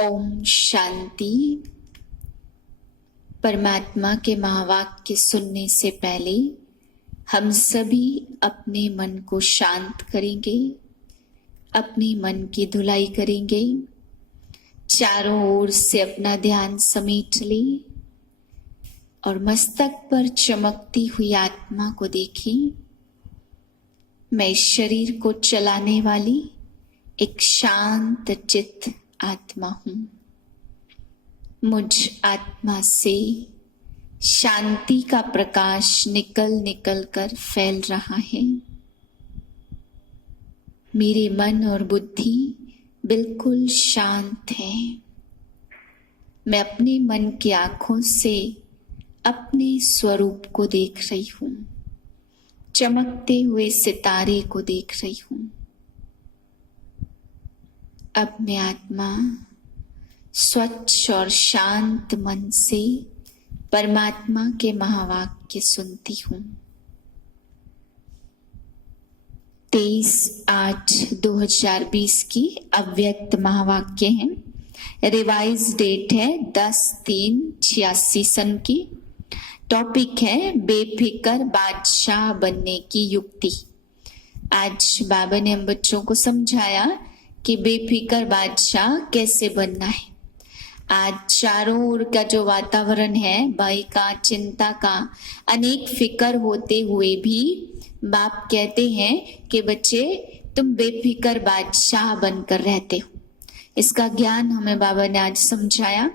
ओम शांति। परमात्मा के महावाक्य सुनने से पहले हम सभी अपने मन को शांत करेंगे, अपने मन की धुलाई करेंगे। चारों ओर से अपना ध्यान समेट ले और मस्तक पर चमकती हुई आत्मा को देखें। मैं शरीर को चलाने वाली एक शांत चित्त आत्मा हूं। मुझ आत्मा से शांति का प्रकाश निकल निकल कर फैल रहा है। मेरे मन और बुद्धि बिल्कुल शांत है। मैं अपने मन की आंखों से अपने स्वरूप को देख रही हूं, चमकते हुए सितारे को देख रही हूं। अब मैं आत्मा स्वच्छ और शांत मन से परमात्मा के महावाक्य सुनती हूं। 23/8/2020 की अव्यक्त महावाक्य है। रिवाइज डेट है 10/3/86 सन की। टॉपिक है बेफिक्र बादशाह बनने की युक्ति। आज बाबा ने हम बच्चों को समझाया कि बेफिक्र बादशाह कैसे बनना है। आज चारों ओर का जो वातावरण है, भय का, चिंता का, अनेक फिक्र होते हुए भी बाप कहते हैं कि बच्चे तुम बेफिक्र बादशाह बनकर रहते हो। इसका ज्ञान हमें बाबा ने आज समझाया।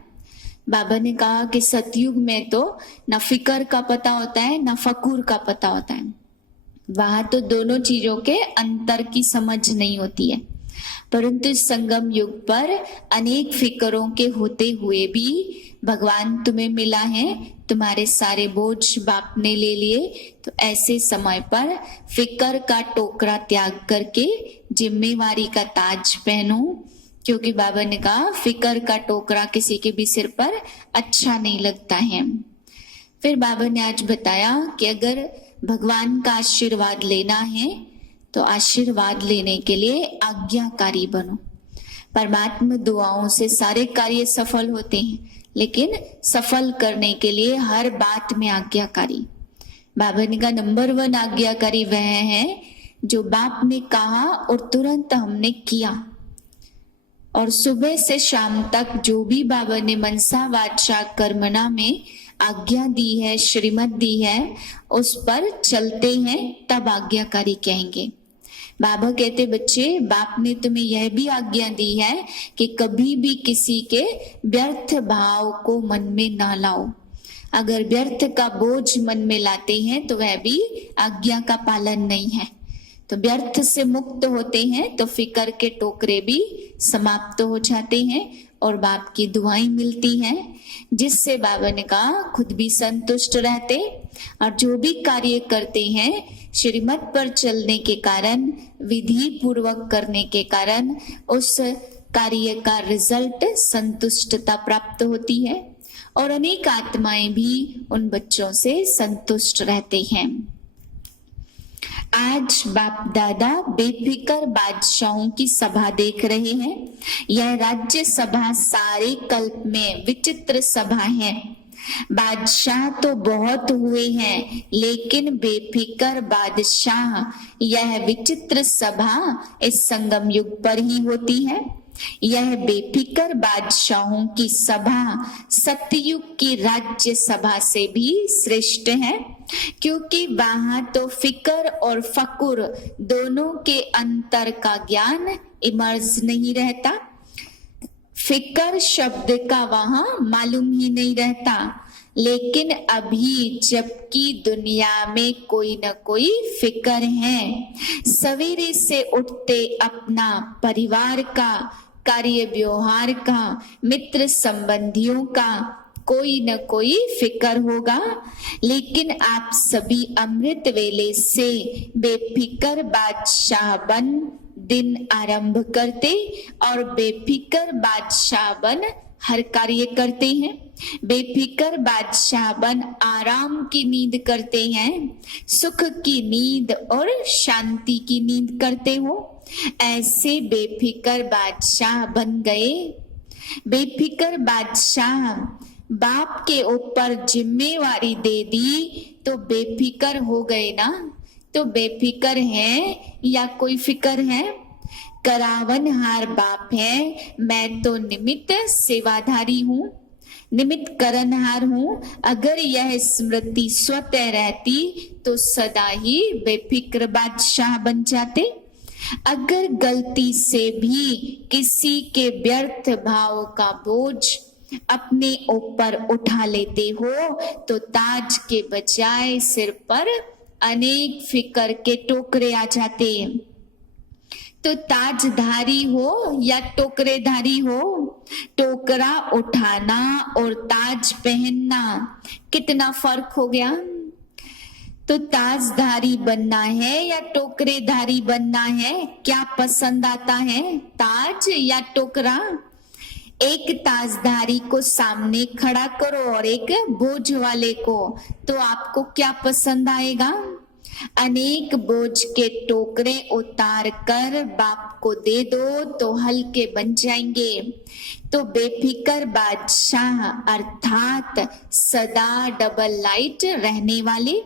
बाबा ने कहा कि सतयुग में तो न फिक्र का पता होता है न फकूर का पता होता है। वहां तो दोनों चीजों के अंतर की समझ नहीं होती है। परंतु इस संगम युग पर अनेक फिक्रों के होते हुए भी भगवान तुम्हें मिला है, तुम्हारे सारे बोझ बाप ने ले लिए। तो ऐसे समय पर फिक्र का टोकरा त्याग करके जिम्मेवारी का ताज पहनो, क्योंकि बाबा ने कहा फिक्र का टोकरा किसी के भी सिर पर अच्छा नहीं लगता है। फिर बाबा ने आज बताया कि अगर भगवान का आशीर्वाद लेना है तो आशीर्वाद लेने के लिए आज्ञाकारी बनो। परमात्मा दुआओं से सारे कार्य सफल होते हैं, लेकिन सफल करने के लिए हर बात में आज्ञाकारी। बाबा ने कहा नंबर 1 आज्ञाकारी वह है जो बाप ने कहा और तुरंत हमने किया। और सुबह से शाम तक जो भी बाबा ने मनसा वाचा कर्मणा में आज्ञा दी है, श्रीमत दी है, उस पर चलते हैं, तब आज्ञाकारी कहेंगे। बाबा कहते बच्चे बाप ने तुम्हें यह भी आज्ञा दी है कि कभी भी किसी के व्यर्थ भाव को मन में ना लाओ। अगर व्यर्थ का बोझ मन में लाते हैं तो वह भी आज्ञा का पालन नहीं है। तो व्यर्थ से मुक्त होते हैं तो फिक्र के टोकरे भी समाप्त हो जाते हैं और बाप की दुआएं मिलती हैं, जिससे बाबा ने कहा खुद भी संतुष्ट रहते और जो भी कार्य करते हैं श्रीमत पर चलने के कारण, विधि पूर्वक करने के कारण उस कार्य का रिजल्ट संतुष्टता प्राप्त होती है और अनेक आत्माएं भी उन बच्चों से संतुष्ट रहते हैं। आज बाप दादा बेफिक्र बादशाहों की सभा देख रहे हैं। यह राज्य सभा सारे कल्प में विचित्र सभा है। बादशाह तो बहुत हुए हैं, लेकिन बेफिक्र बादशाह, यह विचित्र सभा इस संगम युग पर ही होती है। यह बेफिक्र बादशाहों की सभा सतयुग की राज्य सभा से भी श्रेष्ठ है, क्योंकि वहां तो फिक्र और फकुर दोनों के अंतर का ज्ञान इमर्ज नहीं रहता। फिक्र शब्द का वहां मालूम ही नहीं रहता। लेकिन अभी जबकि दुनिया में कोई न कोई फिक्र है, सवेरे से उठते अपना परिवार का, कार्य व्यवहार का, मित्र संबंधियों का कोई न कोई फिक्र होगा। लेकिन आप सभी अमृत वेले से बेफिक्र बादशाह बन दिन आरंभ करते और बेफिक्र बादशाह बन हर कार्य करते हैं। बेफिक्र बादशाह बन आराम की नींद करते हैं, सुख की नींद और शांति की नींद करते हो। ऐसे बेफिक्र बादशाह बन गए बेफिक्र बादशाह बाप के ऊपर जिम्मेवारी दे दी तो बेफिक्र हो गए ना। तो बेफिक्र है या कोई फिक्र है? करावनहार बाप है, मैं तो निमित्त सेवाधारी हूँ, निमित्त करनहार हूँ। अगर यह स्मृति स्वतः रहती तो सदा ही बेफिक्र बादशाह बन जाते। अगर गलती से भी किसी के व्यर्थ भाव का बोझ अपने ऊपर उठा लेते हो तो ताज के बजाय सिर पर अनेक फिक्र के टोकरे आ जाते। तो ताजधारी हो या टोकरेधारी हो, टोकरा उठाना और ताज पहनना कितना फर्क हो गया। तो ताजधारी बनना है या टोकरेधारी बनना है, क्या पसंद आता है, ताज या टोकरा? एक ताजधारी को सामने खड़ा करो और एक बोझ वाले को, तो आपको क्या पसंद आएगा? अनेक बोझ के टोकरे उतार कर बाप को दे दो तो हल्के बन जाएंगे। तो बेफिक्र बादशाह अर्थात सदा डबल लाइट रहने वाले,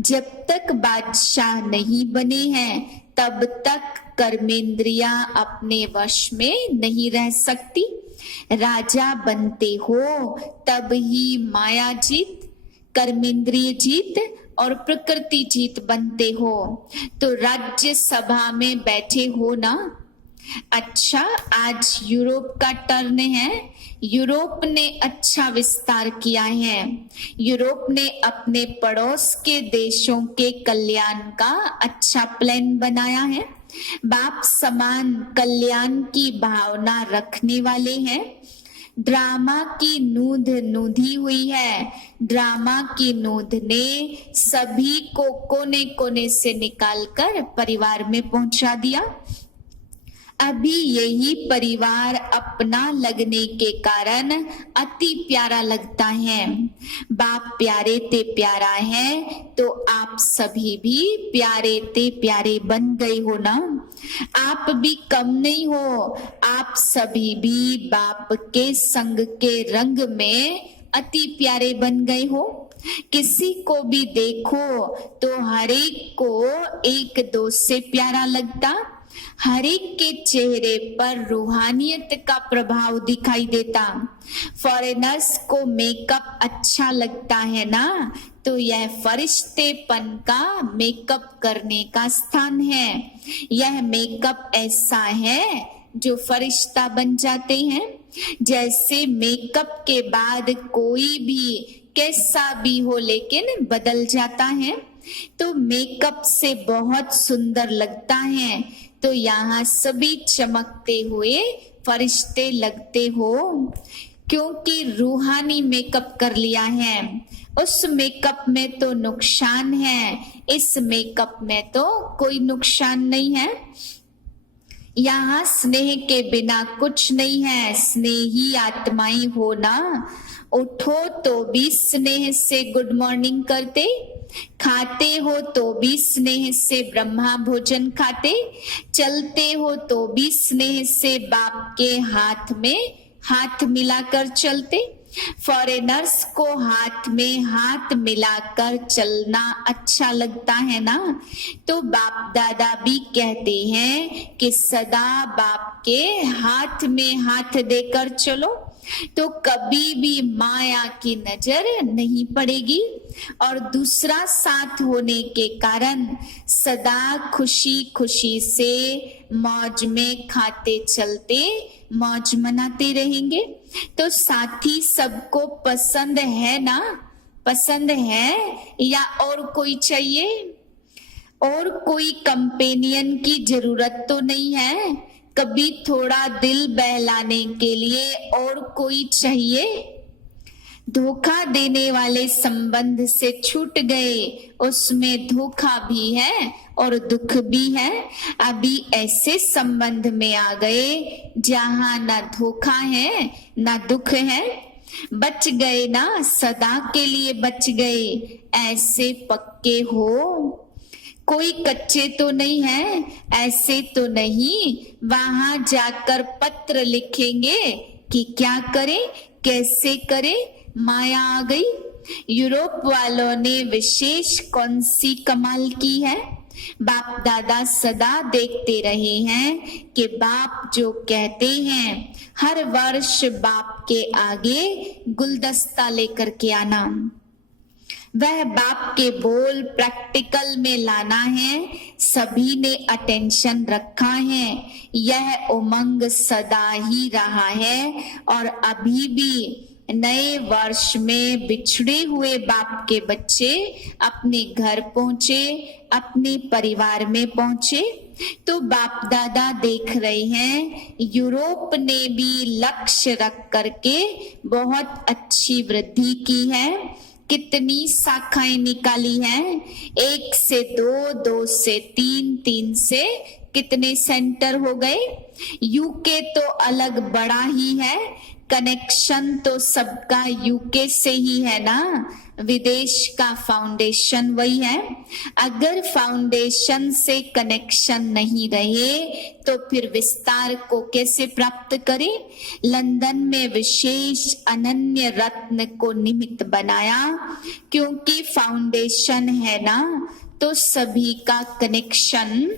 जब तक बादशाह नहीं बने हैं तब तक कर्मेंद्रियां अपने वश में नहीं रह सकती। राजा बनते हो तब ही माया जीत, कर्मेंद्रिय जीत और प्रकृति जीत बनते हो। तो राज्य सभा में बैठे हो ना। अच्छा, आज यूरोप का टर्न है। यूरोप ने अच्छा विस्तार किया है। यूरोप ने अपने पड़ोस के देशों के कल्याण का अच्छा प्लान बनाया है। बाप समान कल्याण की भावना रखने वाले हैं। ड्रामा की नूंद नूंधी हुई है। ड्रामा की नूंद ने सभी को कोने कोने से निकालकर परिवार में पहुंचा दिया। अभी यही परिवार अपना लगने के कारण अति प्यारा लगता है। बाप प्यारे ते प्यारा है तो आप सभी भी प्यारे ते प्यारे बन गए हो ना। आप भी कम नहीं हो, आप सभी भी बाप के संग के रंग में अति प्यारे बन गए हो। किसी को भी देखो तो हर एक को एक दो से प्यारा लगता। हर एक के चेहरे पर रूहानियत का प्रभाव दिखाई देता। फॉरेनर्स को मेकअप अच्छा लगता है ना, तो यह फरिश्तेपन का मेकअप करने का स्थान है। यह मेकअप ऐसा है जो फरिश्ता बन जाते हैं। जैसे मेकअप के बाद कोई भी कैसा भी हो लेकिन बदल जाता है, तो मेकअप से बहुत सुंदर लगता है। तो यहाँ सभी चमकते हुए फरिश्ते लगते हो, क्योंकि रूहानी मेकअप कर लिया है। उस मेकअप में तो नुकसान है, इस मेकअप में तो कोई नुकसान नहीं है। यहाँ स्नेह के बिना कुछ नहीं है। स्नेही आत्माएं हो ना। उठो तो भी स्नेह से गुड मॉर्निंग करते, खाते हो तो भी स्नेह से ब्रह्मा भोजन खाते, चलते हो तो भी स्नेह से बाप के हाथ में हाथ मिलाकर चलते। फॉरेनर्स को हाथ में हाथ मिलाकर चलना अच्छा लगता है ना। तो बाप दादा भी कहते हैं कि सदा बाप के हाथ में हाथ देकर चलो, तो कभी भी माया की नजर नहीं पड़ेगी। और दूसरा साथ होने के कारण सदा खुशी खुशी से मौज में खाते चलते मौज मनाते रहेंगे। तो साथी सबको पसंद है ना? पसंद है या और कोई चाहिए? और कोई कंपेनियन की जरूरत तो नहीं है? कभी थोड़ा दिल बहलाने के लिए और कोई चाहिए? धोखा देने वाले संबंध से छूट गए, उसमें धोखा भी है और दुख भी है। अभी ऐसे संबंध में आ गए जहां ना धोखा है ना दुख है। बच गए ना, सदा के लिए बच गए। ऐसे पक्के हो, कोई कच्चे तो नहीं है, ऐसे तो नहीं वहां जाकर पत्र लिखेंगे कि क्या करे, कैसे करे, माया आ गई। यूरोप वालों ने विशेष कौन सी कमाल की है? बाप दादा सदा देखते रहे हैं कि बाप जो कहते हैं हर वर्ष बाप के आगे गुलदस्ता लेकर के आना, वह बाप के बोल प्रैक्टिकल में लाना है। सभी ने अटेंशन रखा है। यह उमंग सदा ही रहा है और अभी भी नए वर्ष में बिछड़े हुए बाप के बच्चे अपने घर पहुंचे, अपने परिवार में पहुंचे तो बाप दादा देख रहे हैं यूरोप ने भी लक्ष्य रख करके बहुत अच्छी वृद्धि की है। कितनी शाखाएं निकाली हैं? 1 से 2, 2 से 3, 3 से कितने सेंटर हो गए। यूके तो अलग बड़ा ही है, कनेक्शन तो सबका यूके से ही है ना, विदेश का फाउंडेशन वही है। अगर फाउंडेशन से कनेक्शन नहीं रहे तो फिर विस्तार को कैसे प्राप्त करें? लंदन में विशेष अनन्य रत्न को निमित्त बनाया, क्योंकि फाउंडेशन है ना, तो सभी का कनेक्शन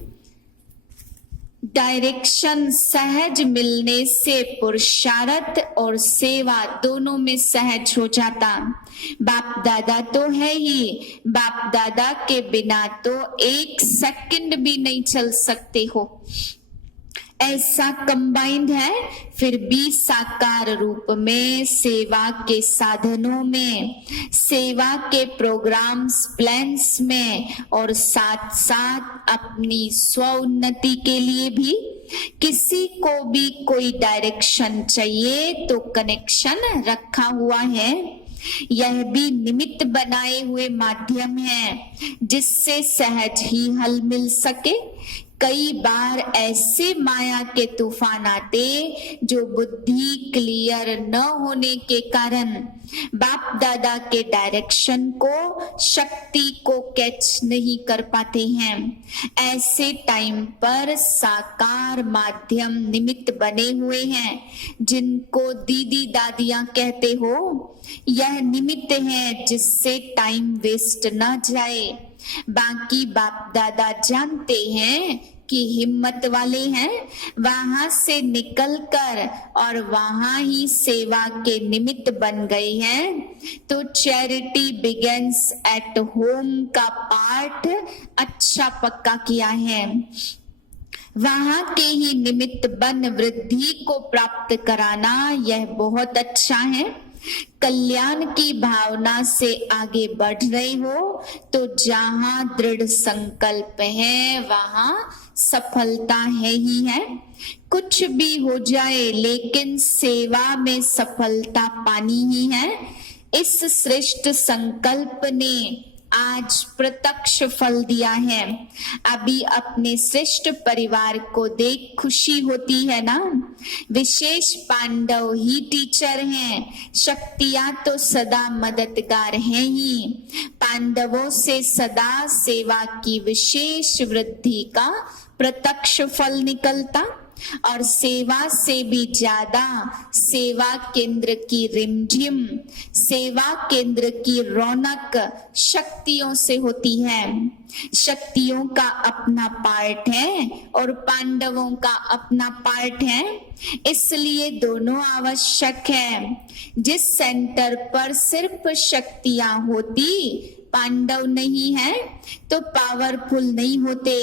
डायरेक्शन सहज मिलने से पुरुषार्थ और सेवा दोनों में सहज हो जाता। बाप दादा तो है ही, बाप दादा के बिना तो 1 सेकंड भी नहीं चल सकते हो, ऐसा कंबाइंड है। फिर भी साकार रूप में सेवा के साधनों में, सेवा के प्रोग्राम्स प्लान्स में और साथ साथ अपनी स्व उन्नति के लिए भी किसी को भी कोई डायरेक्शन चाहिए तो कनेक्शन रखा हुआ है। यह भी निमित्त बनाए हुए माध्यम है जिससे सहज ही हल मिल सके। कई बार ऐसे माया के तूफान आते जो बुद्धि क्लियर न होने के कारण बाप दादा के डायरेक्शन को, शक्ति को कैच नहीं कर पाते हैं। ऐसे टाइम पर साकार माध्यम निमित्त बने हुए हैं जिनको दीदी दादियां कहते हो। यह निमित्त है जिससे टाइम वेस्ट न जाए। बाकी बाप दादा जानते हैं कि हिम्मत वाले हैं, वहां से निकलकर और वहां ही सेवा के निमित्त बन गए हैं। तो चैरिटी बिगिंस एट होम का पाठ अच्छा पक्का किया है। वहां के ही निमित्त बन वृद्धि को प्राप्त कराना यह बहुत अच्छा है। कल्याण की भावना से आगे बढ़ रहे हो तो जहां दृढ़ संकल्प है वहां सफलता है ही है। कुछ भी हो जाए लेकिन सेवा में सफलता पानी ही है। इस श्रेष्ठ संकल्प ने आज प्रत्यक्ष फल दिया है। अभी अपने श्रेष्ठ परिवार को देख खुशी होती है ना। विशेष पांडव ही टीचर हैं, शक्तियां तो सदा मददगार हैं ही। पांडवों से सदा सेवा की विशेष वृद्धि का प्रत्यक्ष फल निकलता और सेवा से भी ज्यादा सेवा केंद्र की रिमझिम, सेवा केंद्र की रौनक शक्तियों से होती है। शक्तियों का अपना पार्ट है और पांडवों का अपना पार्ट है, इसलिए दोनों आवश्यक है। जिस सेंटर पर सिर्फ शक्तियां होती, पांडव नहीं है तो पावरफुल नहीं होते,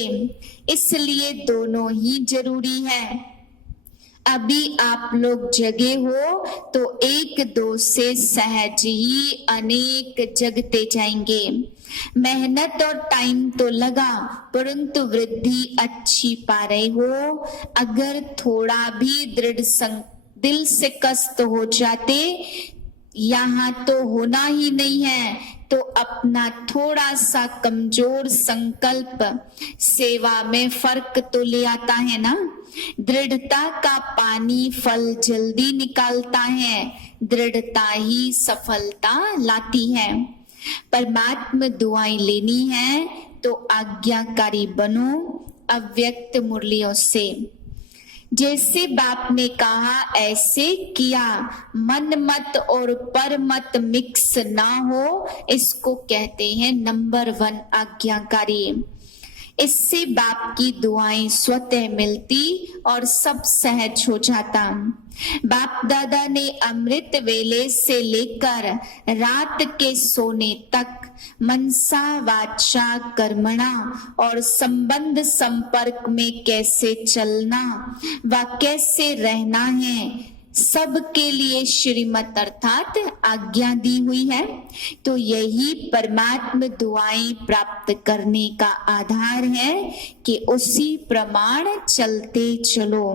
इसलिए दोनों ही जरूरी है। अभी आप लोग जगे हो तो 1-2 से सहज ही अनेक जगते जाएंगे। मेहनत और टाइम तो लगा परंतु वृद्धि अच्छी पा रहे हो। अगर थोड़ा भी दृढ़ दिल से कष्ट हो जाते, यहाँ तो होना ही नहीं है, तो अपना थोड़ा सा कमजोर संकल्प सेवा में फर्क तो ले आता है ना। दृढ़ता का पानी फल जल्दी निकालता है, दृढ़ता ही सफलता लाती है। परमात्मा दुआएं लेनी है तो आज्ञाकारी बनो। अव्यक्त मुरलियों से जैसे बाप ने कहा ऐसे किया, मन मत और पर मत मिक्स ना हो, इसको कहते हैं नंबर 1 आज्ञाकारी। इससे बाप की दुआएं स्वतः मिलती और सब सहज हो जाता। बाप दादा ने अमृत वेले से लेकर रात के सोने तक मनसा वाचा कर्मणा और संबंध संपर्क में कैसे चलना व कैसे रहना है, सबके लिए श्रीमत अर्थात आज्ञा दी हुई है। तो यही परमात्म दुआएं प्राप्त करने का आधार है कि उसी प्रमाण चलते चलो।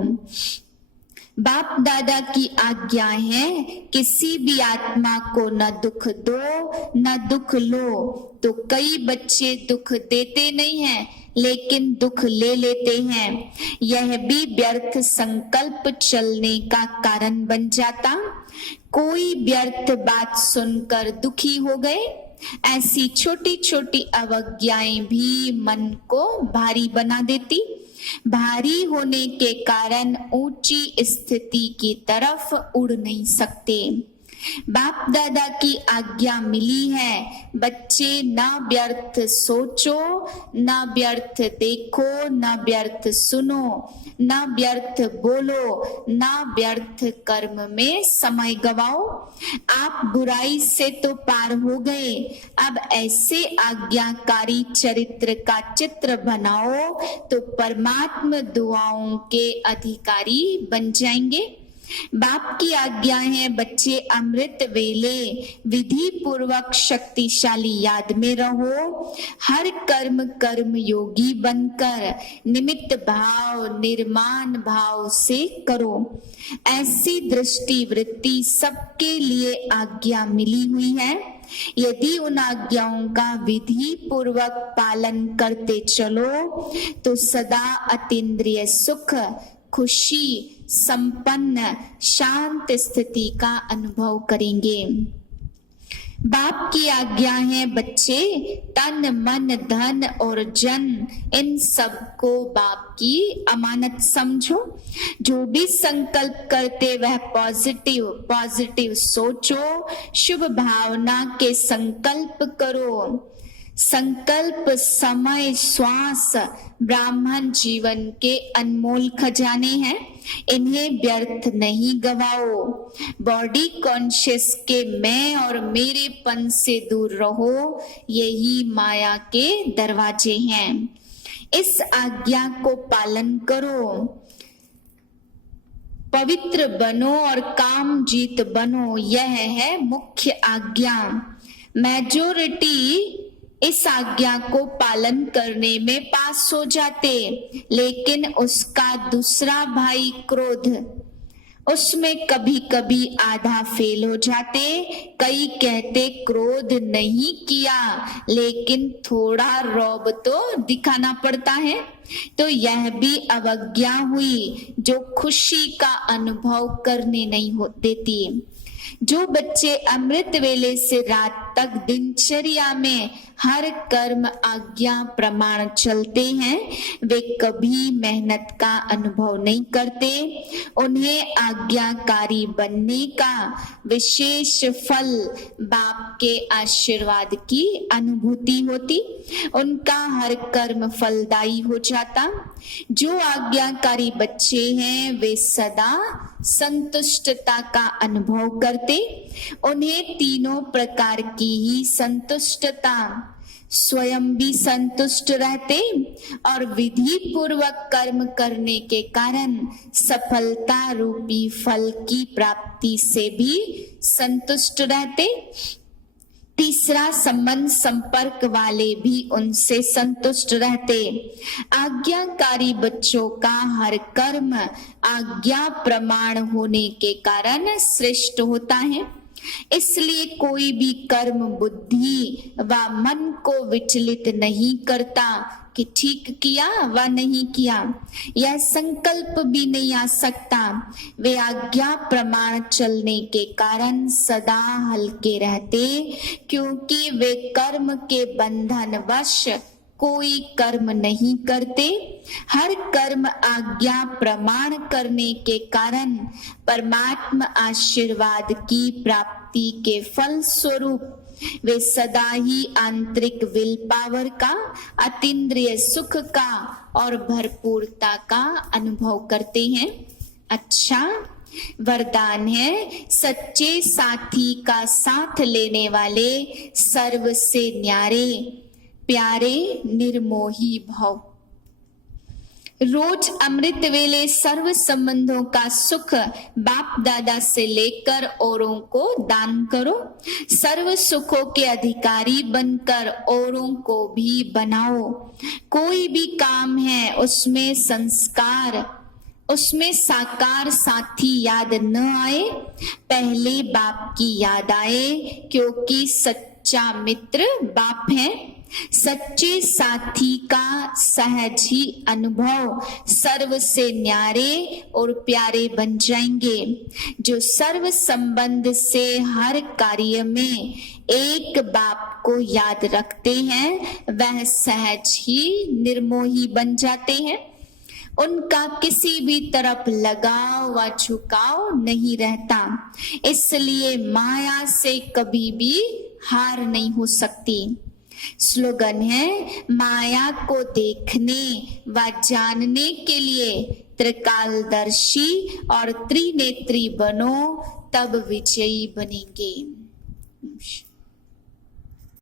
बाप दादा की आज्ञा है किसी भी आत्मा को न दुख दो न दुख लो। तो कई बच्चे दुख देते नहीं हैं लेकिन दुख ले लेते हैं, यह भी व्यर्थ संकल्प चलने का कारण बन जाता। कोई व्यर्थ बात सुनकर दुखी हो गए, ऐसी छोटी छोटी अवज्ञाएं भी मन को भारी बना देती। भारी होने के कारण ऊंची स्थिति की तरफ उड़ नहीं सकते। बाप दादा की आज्ञा मिली है, बच्चे ना व्यर्थ सोचो, ना व्यर्थ देखो, ना व्यर्थ सुनो, ना व्यर्थ बोलो, ना व्यर्थ कर्म में समय गवाओ। आप बुराई से तो पार हो गए, अब ऐसे आज्ञाकारी चरित्र का चित्र बनाओ तो परमात्म दुआओं के अधिकारी बन जाएंगे। बाप की आज्ञा है बच्चे अमृत वेले विधि पूर्वक शक्तिशाली याद में रहो, हर कर्म कर्म योगी बनकर निमित्त भाव निर्माण भाव से करो। ऐसी दृष्टि वृत्ति सबके लिए आज्ञा मिली हुई है। यदि उन आज्ञाओं का विधि पूर्वक पालन करते चलो तो सदा अतीन्द्रिय सुख, खुशी, संपन्न शांत स्थिति का अनुभव करेंगे। बाप की आज्ञा है बच्चे तन मन धन और जन इन सब को बाप की अमानत समझो। जो भी संकल्प करते वह पॉजिटिव सोचो, शुभ भावना के संकल्प करो। संकल्प, समय, श्वास ब्राह्मण जीवन के अनमोल खजाने हैं, इन्हें व्यर्थ नहीं गवाओ। बॉडी कॉन्शियस के मैं और मेरेपन से दूर रहो, यही माया के दरवाजे हैं। इस आज्ञा को पालन करो, पवित्र बनो और काम जीत बनो, यह है मुख्य आज्ञा। मेजॉरिटी इस आज्ञा को पालन करने में पास हो जाते, लेकिन उसका दूसरा भाई क्रोध, उसमें कभी कभी आधा फेल हो जाते। कई कहते क्रोध नहीं किया लेकिन थोड़ा रौब तो दिखाना पड़ता है, तो यह भी अवज्ञा हुई जो खुशी का अनुभव करने नहीं देती। जो बच्चे अमृत वेले से रात तक दिनचर्या में हर कर्म आज्ञा प्रमाण चलते हैं, वे कभी मेहनत का अनुभव नहीं करते। उन्हें आज्ञाकारी बनने का विशेष फल बाप के आशीर्वाद की अनुभूति होती, उनका हर कर्म फलदायी हो जाता। जो आज्ञाकारी बच्चे हैं वे सदा संतुष्टता का अनुभव करते, उन्हें तीनों प्रकार की ही संतुष्टता, स्वयं भी संतुष्ट रहते और विधि पूर्वक कर्म करने के कारण सफलता रूपी फल की प्राप्ति से भी संतुष्ट रहते। तीसरा, संबंध संपर्क वाले भी उनसे संतुष्ट रहते। आज्ञाकारी बच्चों का हर कर्म आज्ञा प्रमाण होने के कारण श्रेष्ठ होता है, इसलिए कोई भी कर्म बुद्धि व मन को विचलित नहीं करता कि ठीक किया व नहीं किया, यह संकल्प भी नहीं आ सकता। वे आज्ञा प्रमाण चलने के कारण सदा हल्के रहते, क्योंकि वे कर्म के बंधन वश कोई कर्म नहीं करते। हर कर्म आज्ञा प्रमाण करने के कारण परमात्मा आशीर्वाद की प्राप्ति के फल स्वरूप वे सदा ही आंतरिक विल पावर का, अतीन्द्रिय सुख का और भरपूरता का अनुभव करते हैं। अच्छा, वरदान है सच्चे साथी का साथ लेने वाले सर्व से न्यारे प्यारे निर्मोही भव। रोज अमृत वेले सर्व संबंधों का सुख बाप दादा से लेकर औरों को दान करो। सर्व सुखों के अधिकारी बनकर औरों को भी बनाओ। कोई भी काम है उसमें साकार साथी याद न आए, पहले बाप की याद आए, क्योंकि सच्चा मित्र बाप है। सच्चे साथी का सहज ही अनुभव सर्व से न्यारे और प्यारे बन जाएंगे। जो सर्व संबंध से हर कार्य में एक बाप को याद रखते हैं वह सहज ही निर्मोही बन जाते हैं। उनका किसी भी तरफ लगाव व झुकाव नहीं रहता, इसलिए माया से कभी भी हार नहीं हो सकती। स्लोगन है, माया को देखने व जानने के लिए त्रिकालदर्शी और त्रिनेत्री बनो, तब विजयी बनेंगे।